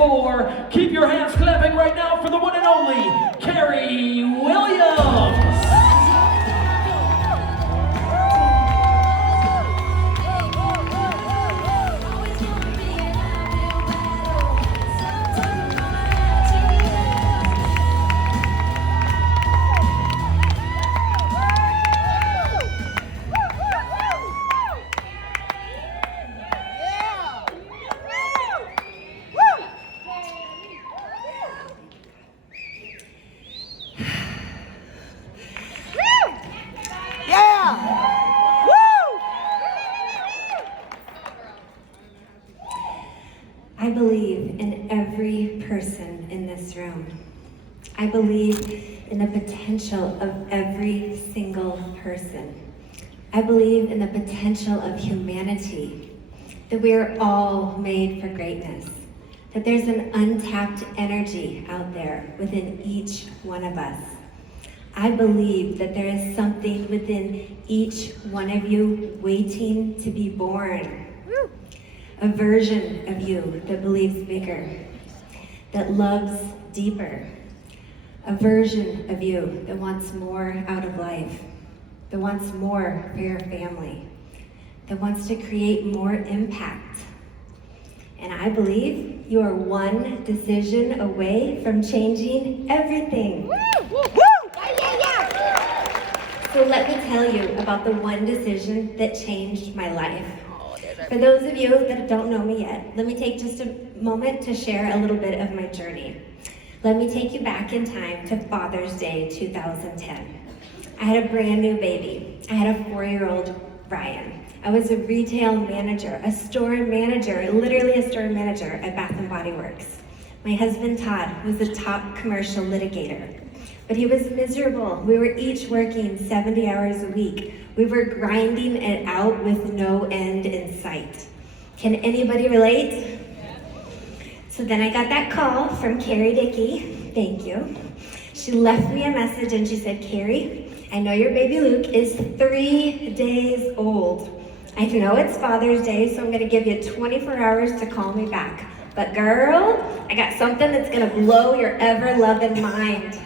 4. Keep your hands clapping right now for the one and only Kerry Williams. I believe in every person in this room. I believe in the potential of every single person. I believe in the potential of humanity, that we are all made for greatness, that there's an untapped energy out there within each one of us. I believe that there is something within each one of you waiting to be born. A version of you that believes bigger, that loves deeper. A version of you that wants more out of life, that wants more for your family, that wants to create more impact. And I believe you are one decision away from changing everything. So let me tell you about the one decision that changed my life. For those of you that don't know me yet, let me take just a moment to share a little bit of my journey. Let me take you back in time to Father's Day 2010. I had a brand new baby. I had a 4-year-old Ryan. I was a retail manager, a store manager, literally a store manager at Bath & Body Works. My husband Todd was the top commercial litigator, but he was miserable. We were each working 70 hours a week. We were grinding it out with no end in sight. Can anybody relate? So then I got that call from Kerry Dickey, thank you. She left me a message and she said, Kerry, I know your baby Luke is 3 days old. I know it's Father's Day, so I'm gonna give you 24 hours to call me back. But girl, I got something that's gonna blow your ever-loving mind.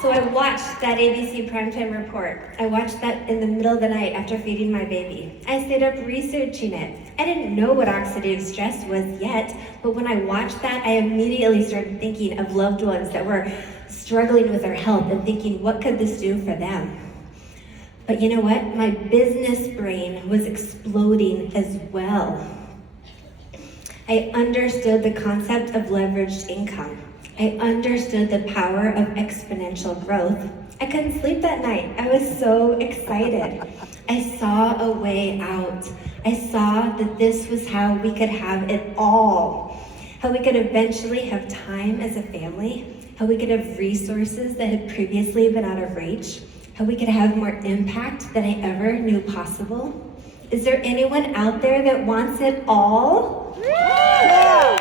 So I watched that ABC Primetime Report. I watched that in the middle of the night after feeding my baby. I stayed up researching it. I didn't know what oxidative stress was yet, but when I watched that, I immediately started thinking of loved ones that were struggling with their health and thinking, what could this do for them? But you know what? My business brain was exploding as well. I understood the concept of leveraged income. I understood the power of exponential growth. I couldn't sleep that night. I was so excited. I saw a way out. I saw that this was how we could have it all. How we could eventually have time as a family. How we could have resources that had previously been out of reach. How we could have more impact than I ever knew possible. Is there anyone out there that wants it all? Yeah.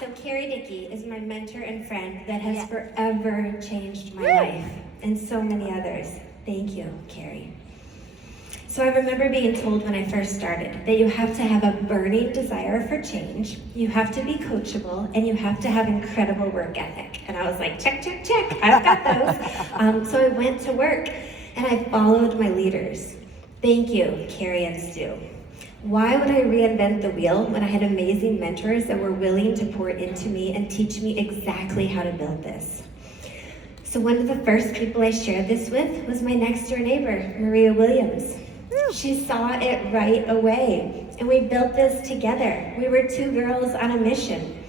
So Kerry Dickey is my mentor and friend that has forever changed my life, and so many others. Thank you, Kerry. So I remember being told when I first started that you have to have a burning desire for change, you have to be coachable, and you have to have incredible work ethic. And I was like, check, check, check, I've got those. So I went to work and I followed my leaders. Thank you, Kerry and Stu. Why would I reinvent the wheel when I had amazing mentors that were willing to pour into me and teach me exactly how to build this? So one of the first people I shared this with was my next door neighbor, Maria Williams. She saw it right away, and we built this together. We were 2 girls on a mission.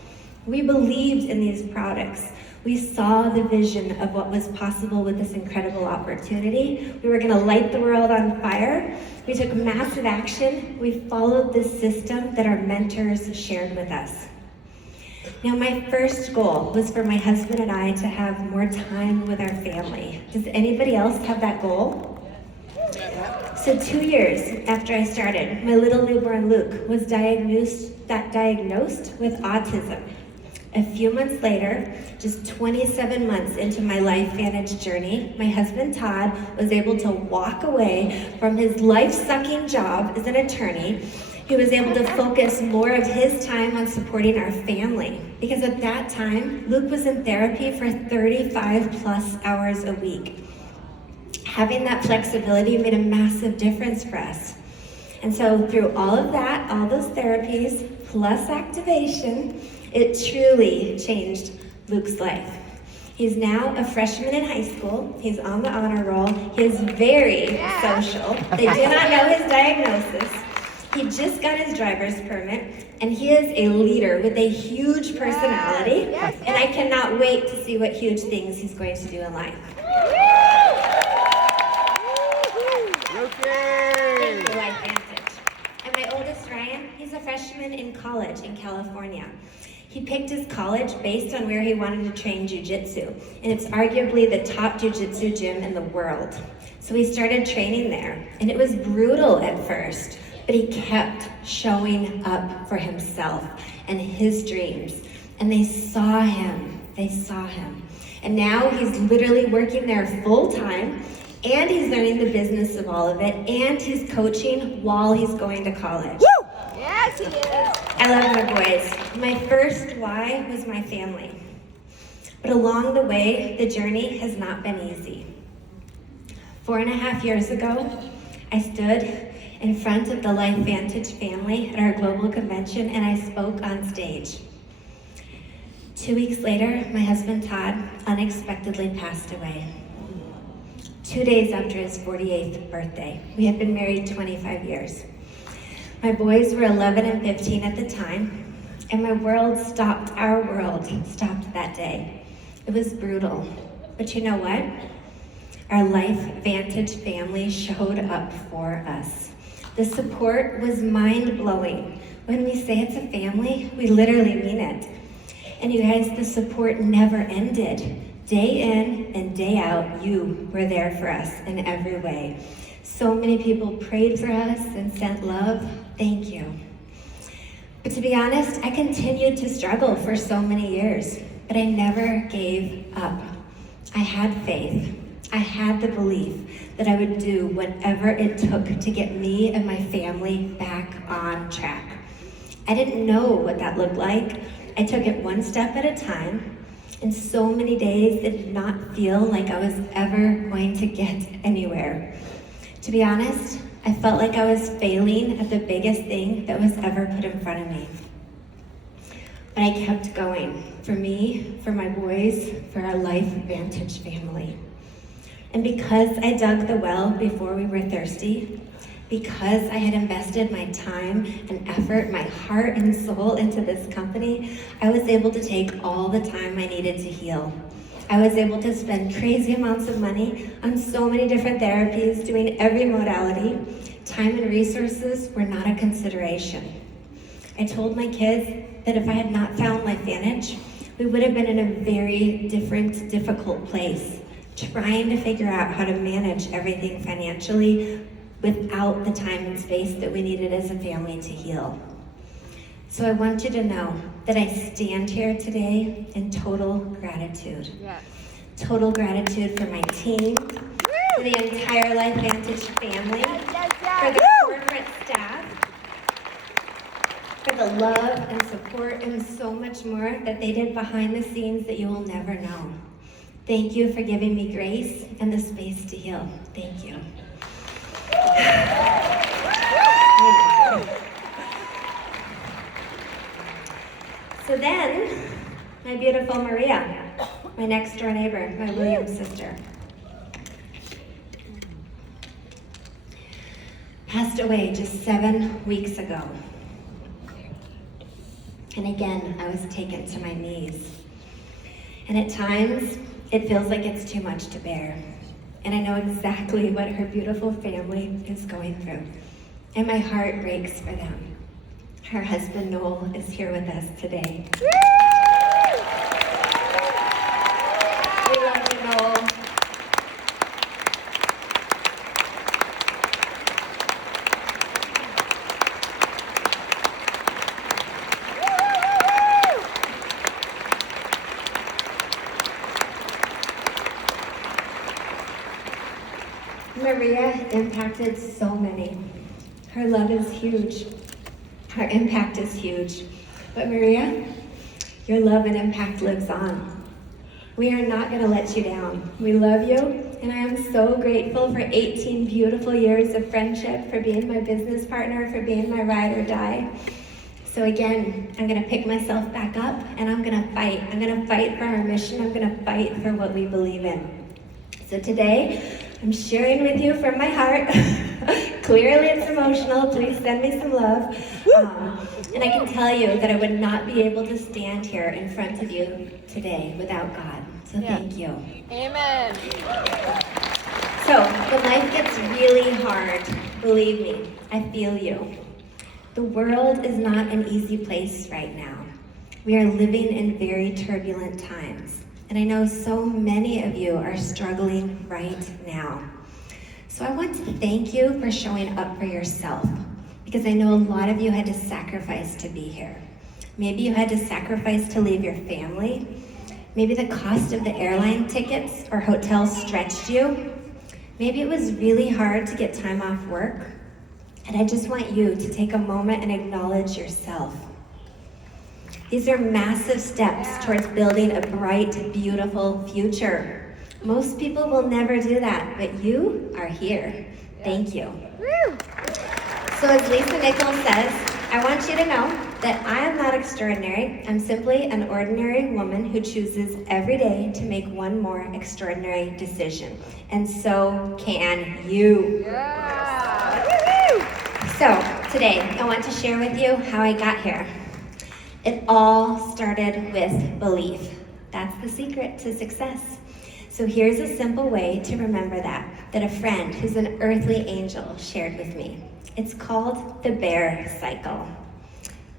We believed in these products. We saw the vision of what was possible with this incredible opportunity. We were gonna light the world on fire. We took massive action. We followed the system that our mentors shared with us. Now, my first goal was for my husband and I to have more time with our family. Does anybody else have that goal? So 2 years after I started, my little newborn Luke was diagnosed with autism. A few months later, just 27 months into my LifeVantage journey, my husband Todd was able to walk away from his life-sucking job as an attorney, He was able to focus more of his time on supporting our family, because at that time, Luke was in therapy for 35 plus hours a week. Having that flexibility made a massive difference for us. And so through all of that, all those therapies, plus activation, it truly changed Luke's life. He's now a freshman in high school. He's on the honor roll. He's very social. They do not know his diagnosis. He just got his driver's permit, and he is a leader with a huge personality, and I cannot wait to see what huge things he's going to do in life. Thank you, LifeVantage. And my oldest, Ryan, he's a freshman in college in California. He picked his college based on where he wanted to train jiu-jitsu, and it's arguably the top jiu-jitsu gym in the world. So he started training there, and it was brutal at first, but he kept showing up for himself and his dreams, and they saw him. And now he's literally working there full time, and he's learning the business of all of it, and he's coaching while he's going to college. Woo! Yes, he is. I love my boys. My first why was my family. But along the way, the journey has not been easy. 4.5 years ago, I stood in front of the LifeVantage family at our global convention, and I spoke on stage. 2 weeks later, my husband Todd unexpectedly passed away. 2 days after his 48th birthday. We had been married 25 years. My boys were 11 and 15 at the time, and our world stopped that day. It was brutal, but you know what? Our LifeVantage family showed up for us. The support was mind-blowing. When we say it's a family, we literally mean it. And you guys, the support never ended. Day in and day out, you were there for us in every way. So many people prayed for us and sent love. Thank you. But to be honest, I continued to struggle for so many years, but I never gave up. I had faith. I had the belief that I would do whatever it took to get me and my family back on track. I didn't know what that looked like. I took it one step at a time. In so many days, it did not feel like I was ever going to get anywhere. To be honest, I felt like I was failing at the biggest thing that was ever put in front of me. But I kept going, for me, for my boys, for our LifeVantage family. And because I dug the well before we were thirsty, because I had invested my time and effort, my heart and soul into this company, I was able to take all the time I needed to heal. I was able to spend crazy amounts of money on so many different therapies, doing every modality. Time and resources were not a consideration. I told my kids that if I had not found LifeVantage, we would have been in a very different, difficult place, trying to figure out how to manage everything financially without the time and space that we needed as a family to heal. So I want you to know that I stand here today in total gratitude. Yes. Total gratitude for my team, for the entire LifeVantage family, for the corporate staff, for the love and support and so much more that they did behind the scenes that you will never know. Thank you for giving me grace and the space to heal. Thank you. So then, my beautiful Maria, my next door neighbor, my Williams sister, passed away just 7 weeks ago. And again, I was taken to my knees. And at times, it feels like it's too much to bear. And I know exactly what her beautiful family is going through. And my heart breaks for them. Her husband, Noel, is here with us today. We love you, Noel. Maria impacted so many. Her love is huge. Our impact is huge. But Maria, your love and impact lives on. We are not going to let you down. We love you, and I am so grateful for 18 beautiful years of friendship, for being my business partner, for being my ride or die. So again, I'm going to pick myself back up, and I'm going to fight. I'm going to fight for our mission. I'm going to fight for what we believe in. So today, I'm sharing with you from my heart. Clearly it's emotional. Please send me some love. And I can tell you that I would not be able to stand here in front of you today without God. So thank you. Amen. So when life gets really hard, believe me, I feel you. The world is not an easy place right now. We are living in very turbulent times. And I know so many of you are struggling right now. So I want to thank you for showing up for yourself, because I know a lot of you had to sacrifice to be here. Maybe you had to sacrifice to leave your family. Maybe the cost of the airline tickets or hotel stretched you. Maybe it was really hard to get time off work. And I just want you to take a moment and acknowledge yourself. These are massive steps towards building a bright, beautiful future. Most people will never do that, but you are here. Thank you. So as Lisa Nichols says, I want you to know that I am not extraordinary. I'm simply an ordinary woman who chooses every day to make one more extraordinary decision. And so can you. So today, I want to share with you how I got here. It all started with belief. That's the secret to success. So here's a simple way to remember that a friend who's an earthly angel shared with me. It's called the bear cycle.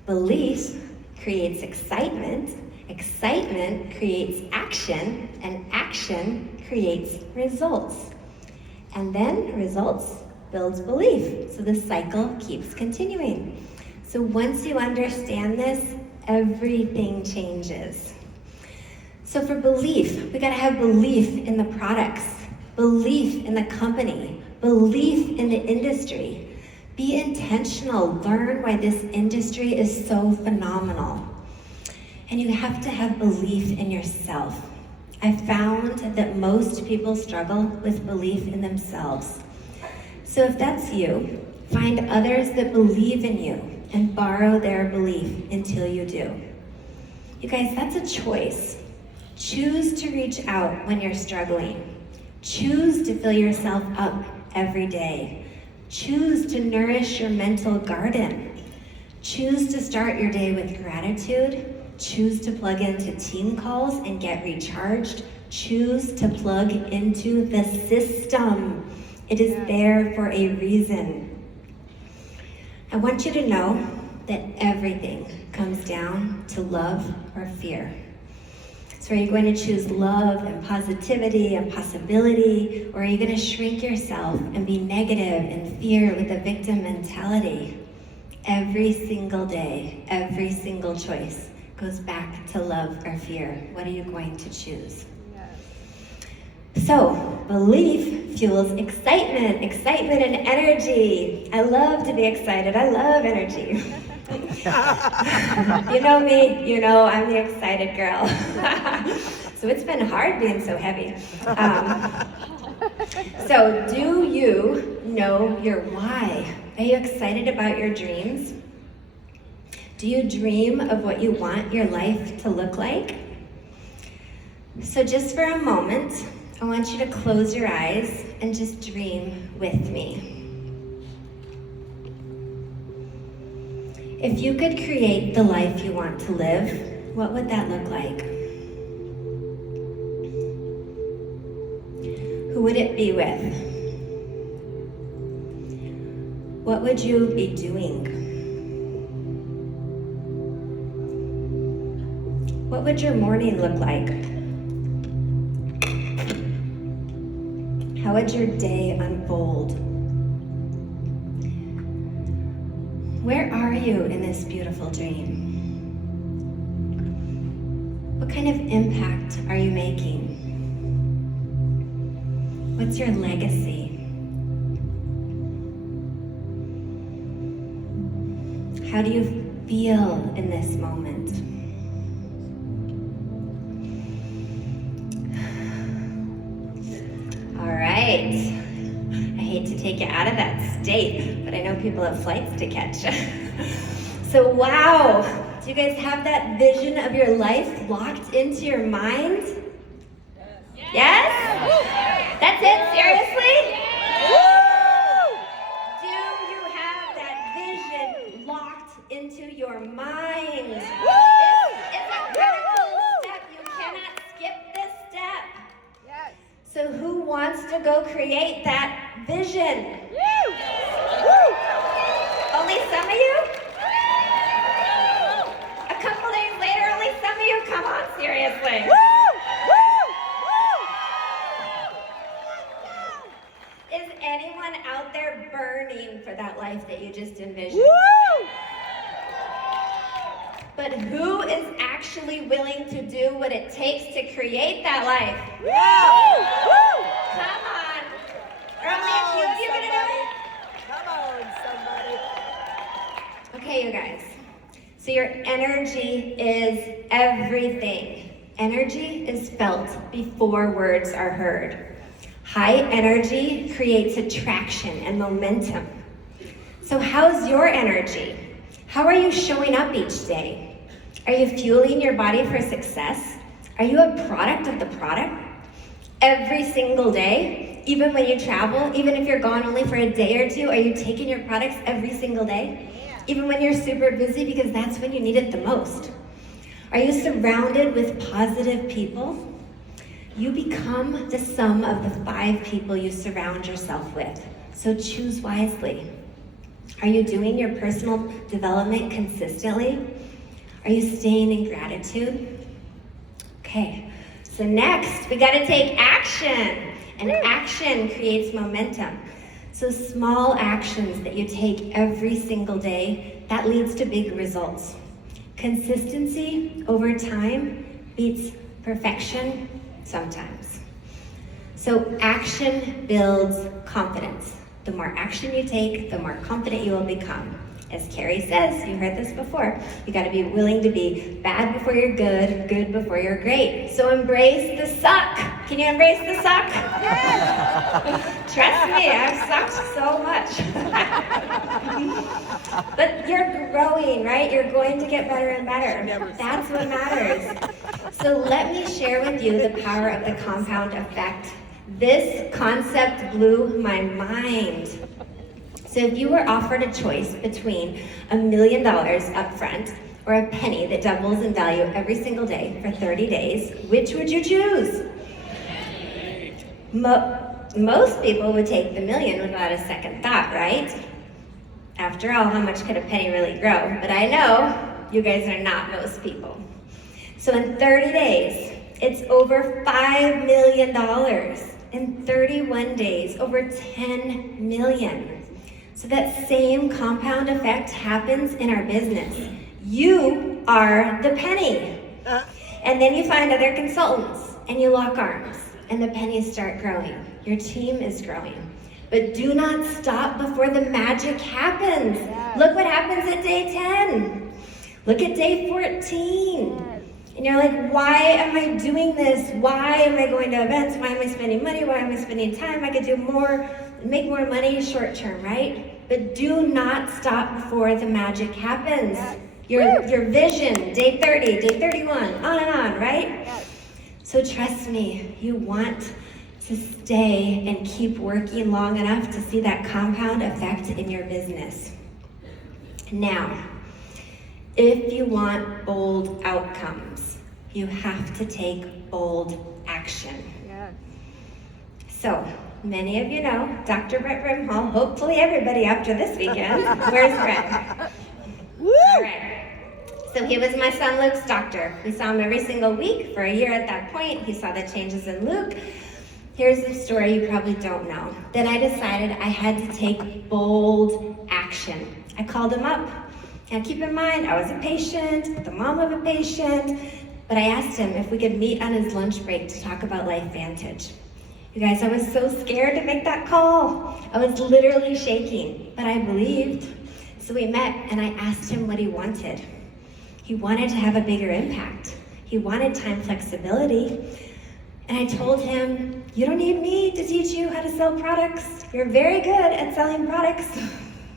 Belief creates excitement, excitement creates action, and action creates results. And then results builds belief. So the cycle keeps continuing. So once you understand this, everything changes. So for belief, we gotta have belief in the products, belief in the company, belief in the industry. Be intentional, learn why this industry is so phenomenal. And you have to have belief in yourself. I found that most people struggle with belief in themselves. So if that's you, find others that believe in you and borrow their belief until you do. You guys, that's a choice. Choose to reach out when you're struggling. Choose to fill yourself up every day. Choose to nourish your mental garden. Choose to start your day with gratitude. Choose to plug into team calls and get recharged. Choose to plug into the system. It is there for a reason. I want you to know that everything comes down to love or fear. So are you going to choose love and positivity and possibility, or are you going to shrink yourself and be negative and fear with a victim mentality? Every single day, every single choice goes back to love or fear. What are you going to choose? So, belief fuels excitement and energy. I love to be excited. I love energy. You know me, you know I'm the excited girl. So it's been hard being so heavy. So do you know your why? Are you excited about your dreams? Do you dream of what you want your life to look like? So just for a moment, I want you to close your eyes and just dream with me. If you could create the life you want to live, what would that look like? Who would it be with? What would you be doing? What would your morning look like? How would your day unfold? Where are you in this beautiful dream? What kind of impact are you making? What's your legacy? How do you feel in this moment? All right. I hate to take you out of that state, but I know people have flights to catch. So wow, do you guys have that vision of your life locked into your mind? Yes? That's it, seriously? Do you have that vision locked into your mind? This is a critical step. You cannot skip this step. Yes. So who wants to go create that vision? Only some of you? A couple days later, only some of you? Come on, seriously. Is anyone out there burning for that life that you just envisioned? But who is actually willing to do what it takes to create that life? Come on. Are only a few of you gonna do it? Come on, somebody. Okay, you guys. So your energy is everything. Energy is felt before words are heard. High energy creates attraction and momentum. So how's your energy? How are you showing up each day? Are you fueling your body for success? Are you a product of the product? Every single day, even when you travel, even if you're gone only for a day or two, are you taking your products every single day? Even when you're super busy, because that's when you need it the most. Are you surrounded with positive people? You become the sum of the 5 people you surround yourself with. So choose wisely. Are you doing your personal development consistently? Are you staying in gratitude? Okay, so next we gotta take action. And action creates momentum. So small actions that you take every single day, that leads to big results. Consistency over time beats perfection sometimes. So action builds confidence. The more action you take, the more confident you will become. As Kerry says, you heard this before, you gotta be willing to be bad before you're good, good before you're great. So embrace the suck. Can you embrace the suck? Trust me, I've sucked so much. But you're growing, right? You're going to get better and better. That's what matters. So let me share with you the power of the compound effect. This concept blew my mind. So if you were offered a choice between $1 million up front or a penny that doubles in value every single day for 30 days, which would you choose? Most people would take the million without a second thought, right? After all, how much could a penny really grow? But I know you guys are not most people. So in 30 days, it's over $5 million. In 31 days, over 10 million. So that same compound effect happens in our business. You are the penny. And then you find other consultants and you lock arms and the pennies start growing. Your team is growing. But do not stop before the magic happens. Look what happens at day 10. Look at day 14. And you're like, why am I doing this? Why am I going to events? Why am I spending money? Why am I spending time? I could do more, make more money short term, right? But do not stop before the magic happens. Your vision, day 30, day 31, on and on, right? So trust me, you want to stay and keep working long enough to see that compound effect in your business. Now, if you want bold outcomes, you have to take bold action. So, many of you know Dr. Brett Brimhall, hopefully everybody after this weekend. Where's Brett? All right. So he was my son Luke's doctor. We saw him every single week for a year at that point. He saw the changes in Luke. Here's the story you probably don't know. Then I decided I had to take bold action. I called him up. Now keep in mind, I was a patient, the mom of a patient, but I asked him if we could meet on his lunch break to talk about LifeVantage. You guys, I was so scared to make that call. I was literally shaking, but I believed. So we met and I asked him what he wanted. He wanted to have a bigger impact. He wanted time flexibility. And I told him, you don't need me to teach you how to sell products. You're very good at selling products.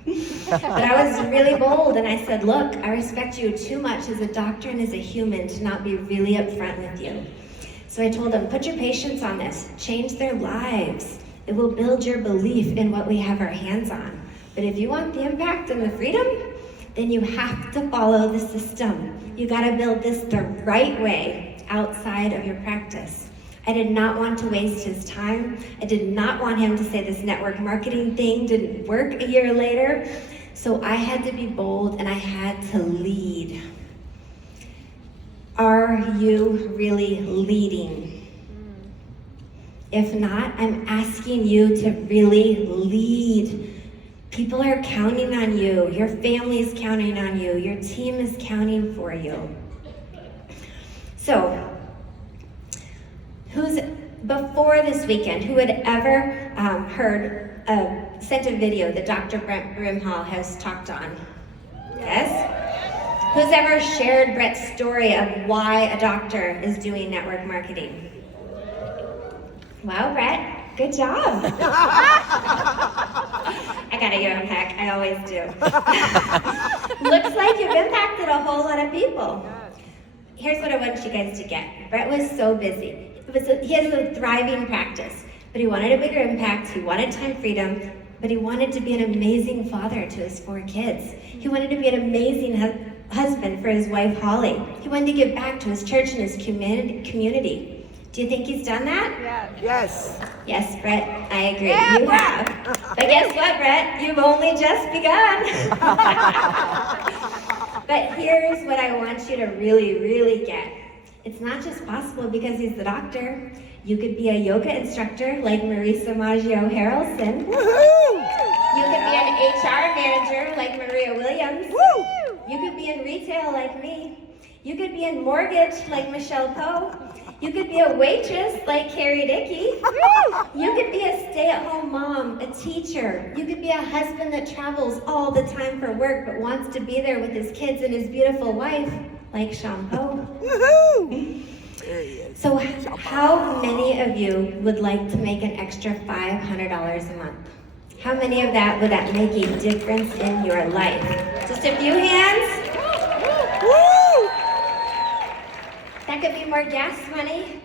But I was really bold and I said, look, I respect you too much as a doctor and as a human to not be really upfront with you. So I told him, put your patients on this, change their lives. It will build your belief in what we have our hands on. But if you want the impact and the freedom, then you have to follow the system. You gotta build this the right way outside of your practice. I did not want to waste his time. I did not want him to say this network marketing thing didn't work a year later. So I had to be bold and I had to lead. Are you really leading? If not, I'm asking you to really lead. People are counting on you. Your family is counting on you. Your team is counting for you. So, before this weekend, who had ever sent a video that Dr. Brent Brimhall has talked on? Yes? Who's ever shared Brett's story of why a doctor is doing network marketing? Wow, Brett, good job. I gotta give him a heck, I always do. Looks like you've impacted a whole lot of people. Here's what I want you guys to get. Brett was so busy. He has a thriving practice, but he wanted a bigger impact, he wanted time freedom, but he wanted to be an amazing father to his 4 kids. He wanted to be an amazing husband for his wife, Holly. He wanted to give back to his church and his community. Do you think he's done that? Yeah. Yes. Yes, Brett, I agree. Yeah, you Brett. have. But guess what, Brett? You've only just begun. But here's what I want you to really, really get. It's not just possible because he's the doctor. You could be a yoga instructor like Marisa Maggio Harrelson. Woohoo! You could be an HR manager like Maria Williams. Woo! You could be in retail like me. You could be in mortgage like Michelle Poe. You could be a waitress like Kerry Dickey. You could be a stay-at-home mom, a teacher. You could be a husband that travels all the time for work but wants to be there with his kids and his beautiful wife like Sean Poe. Woohoo! There he is. So how many of you would like to make an extra $500 a month? How many of that would that make a difference in your life? Just a few hands. Woo! That could be more gas money,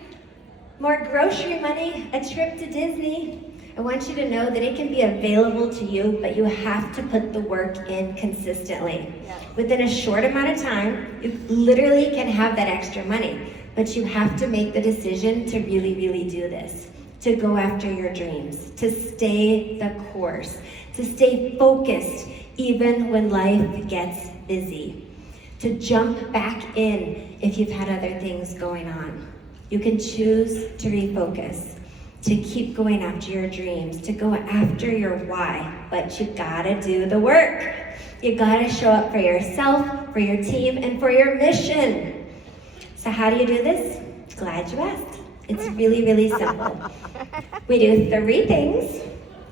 more grocery money, a trip to Disney. I want you to know that it can be available to you, but you have to put the work in consistently. Within a short amount of time, you literally can have that extra money, but you have to make the decision to really, really do this, to go after your dreams, to stay the course, to stay focused even when life gets busy, to jump back in if you've had other things going on. You can choose to refocus, to keep going after your dreams, to go after your why, but you gotta do the work. You gotta show up for yourself, for your team, and for your mission. So how do you do this? Glad you asked. It's really, really simple. We do 3 things.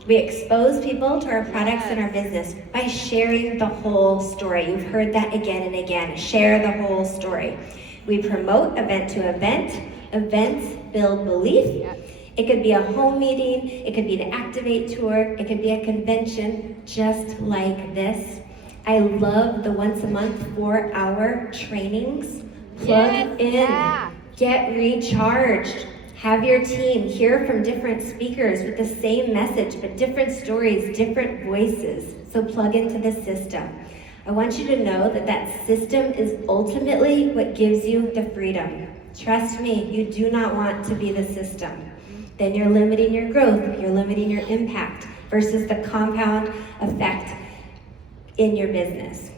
We expose people to our products and our business by sharing the whole story. You've heard that again and again. Share the whole story. We promote event to event. Events build belief. It could be a home meeting. It could be an Activate tour. It could be a convention just like this. I love the once a month 4-hour trainings. Plug in. Yeah. Get recharged. Have your team hear from different speakers with the same message, but different stories, different voices. So plug into the system. I want you to know that that system is ultimately what gives you the freedom. Trust me, you do not want to be the system. Then you're limiting your growth, you're limiting your impact versus the compound effect in your business.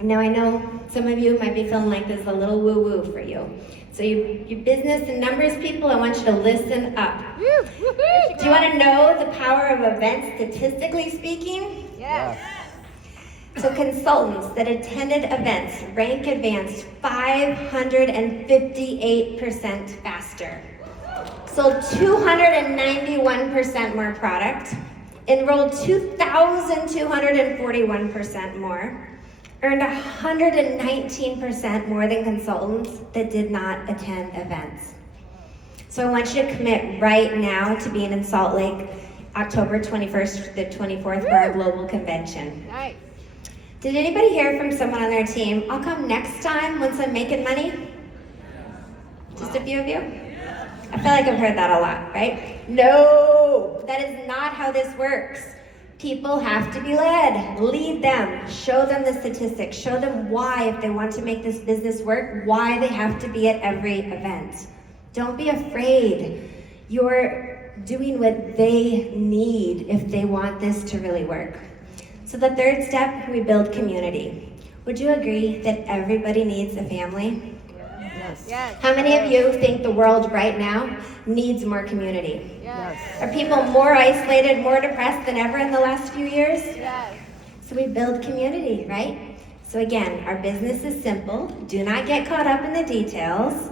Now I know some of you might be feeling like this is a little woo-woo for you. So you business and numbers people, I want you to listen up. Do you want to know the power of events statistically speaking? Yes. So consultants that attended events rank advanced 558% faster. Sold 291% more product enrolled 2,241% more, earned 119% more than consultants that did not attend events. So I want you to commit right now to being in Salt Lake, October 21st to the 24th for our global convention. Nice. Did anybody hear from someone on their team, I'll come next time once I'm making money? Just a few of you? I feel like I've heard that a lot, right? No, that is not how this works. People have to be led. Lead them. Show them the statistics. Show them why, if they want to make this business work, why they have to be at every event. Don't be afraid. You're doing what they need if they want this to really work. So the third step, we build community. Would you agree that everybody needs a family? Yes. How many of you think the world right now needs more community? Yes. Are people more isolated, more depressed than ever in the last few years? Yes. So we build community, right? So again, our business is simple. Do not get caught up in the details.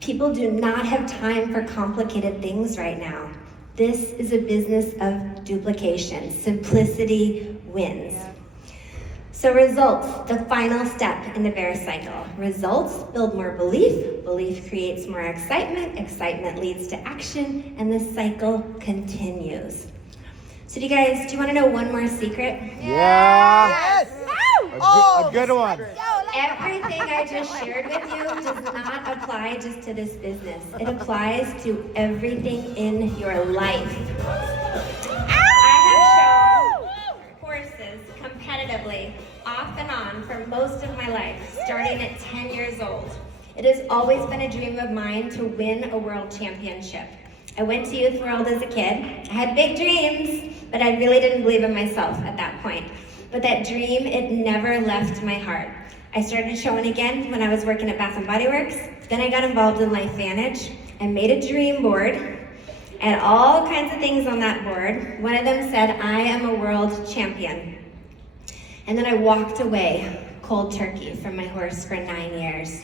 People do not have time for complicated things right now. This is a business of duplication. Simplicity wins. So results, the final step in the bear cycle. Results build more belief. Belief creates more excitement. Excitement leads to action, and the cycle continues. So do you want to know one more secret? Yeah. Yes. A good one. Everything I just shared with you does not apply just to this business. It applies to everything in your life. I have shown horses competitively off and on for most of my life, starting at 10 years old. It has always been a dream of mine to win a world championship. I went to Youth World as a kid. I had big dreams, but I really didn't believe in myself at that point. But that dream, it never left my heart. I started showing again when I was working at Bath & Body Works. Then I got involved in LifeVantage. I made a dream board. I had all kinds of things on that board. One of them said, I am a world champion. And then I walked away cold turkey from my horse for 9 years.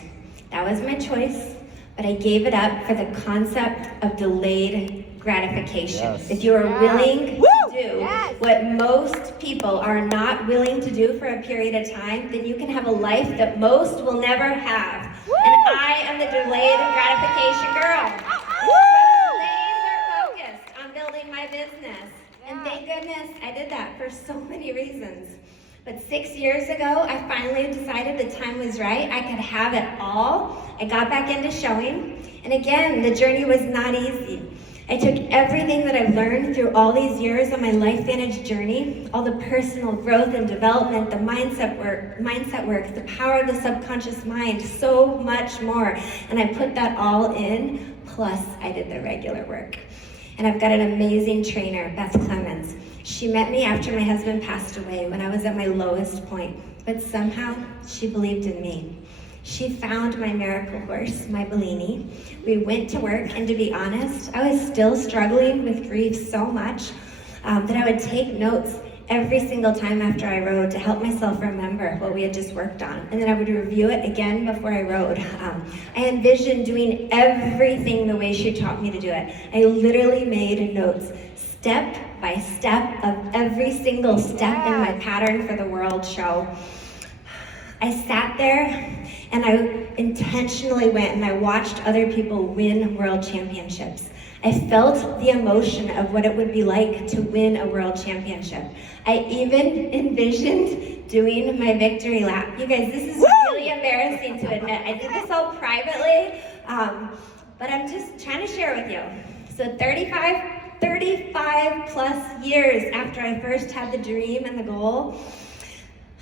That was my choice, but I gave it up for the concept of delayed gratification. Yes. If you are willing to do Yes. what most people are not willing to do for a period of time, then you can have a life that most will never have. And I am the delayed gratification girl. Laser focused on building my business. And thank goodness I did that for so many reasons. But 6 years ago, I finally decided the time was right. I could have it all. I got back into showing. And again, the journey was not easy. I took everything that I've learned through all these years on my LifeVantage journey, all the personal growth and development, the mindset work, the power of the subconscious mind, so much more. And I put that all in, plus I did the regular work. And I've got an amazing trainer, Beth Clemens. She met me after my husband passed away when I was at my lowest point, but somehow she believed in me. She found my miracle horse, my Bellini. We went to work, and to be honest, I was still struggling with grief so much that I would take notes every single time after I rode to help myself remember what we had just worked on. And then I would review it again before I rode. I envisioned doing everything the way she taught me to do it. I literally made notes, step by step, of every single step in my pattern for the world show. I sat there and I intentionally went and I watched other people win world championships. I felt the emotion of what it would be like to win a world championship. I even envisioned doing my victory lap. You guys, this is really embarrassing to admit. I did this all privately, but I'm just trying to share with you. So 35 plus years after I first had the dream and the goal,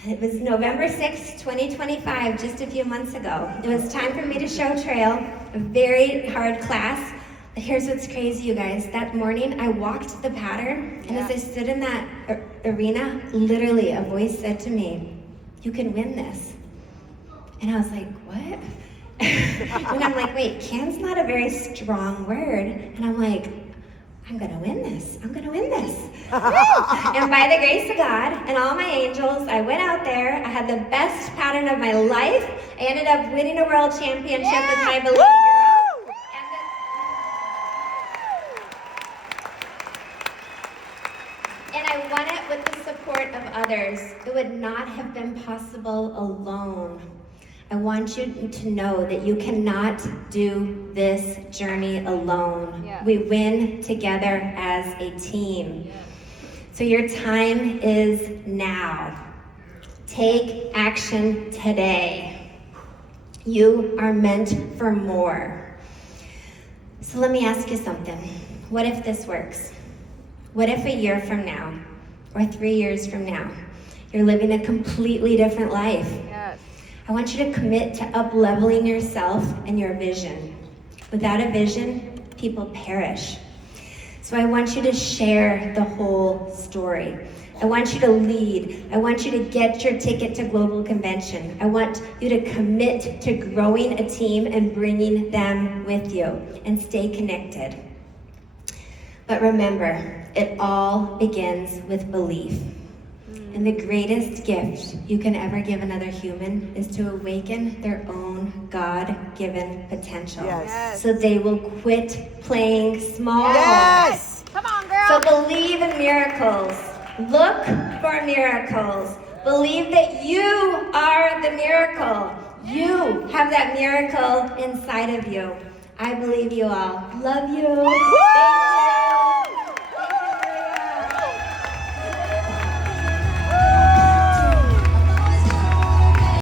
it was November 6th, 2025, just a few months ago. It was time for me to show trail, a very hard class. But here's what's crazy, you guys. That morning, I walked the pattern, and as I stood in that arena, literally a voice said to me, "You can win this." And I was like, what? And I'm like, wait, can's not a very strong word. And I'm like, I'm gonna win this. I'm gonna win this. And by the grace of God and all my angels, I went out there. I had the best pattern of my life. I ended up winning a world championship with my Bellini girl. would not have been possible alone. I want you to know that you cannot do this journey alone. Yeah. We win together as a team. So your time is now. Take action today. You are meant for more. So let me ask you something. What if this works? What if a year from now, or 3 years from now, you're living a completely different life? Yes. I want you to commit to up-leveling yourself and your vision. Without a vision, people perish. So I want you to share the whole story. I want you to lead. I want you to get your ticket to Global Convention. I want you to commit to growing a team and bringing them with you, and stay connected. But remember, it all begins with belief. And the greatest gift you can ever give another human is to awaken their own God-given potential. Yes. So they will quit playing small. Yes! Come on, girl. So believe in miracles. Look for miracles. Believe that you are the miracle. You have that miracle inside of you. I believe you all. Love you. Thank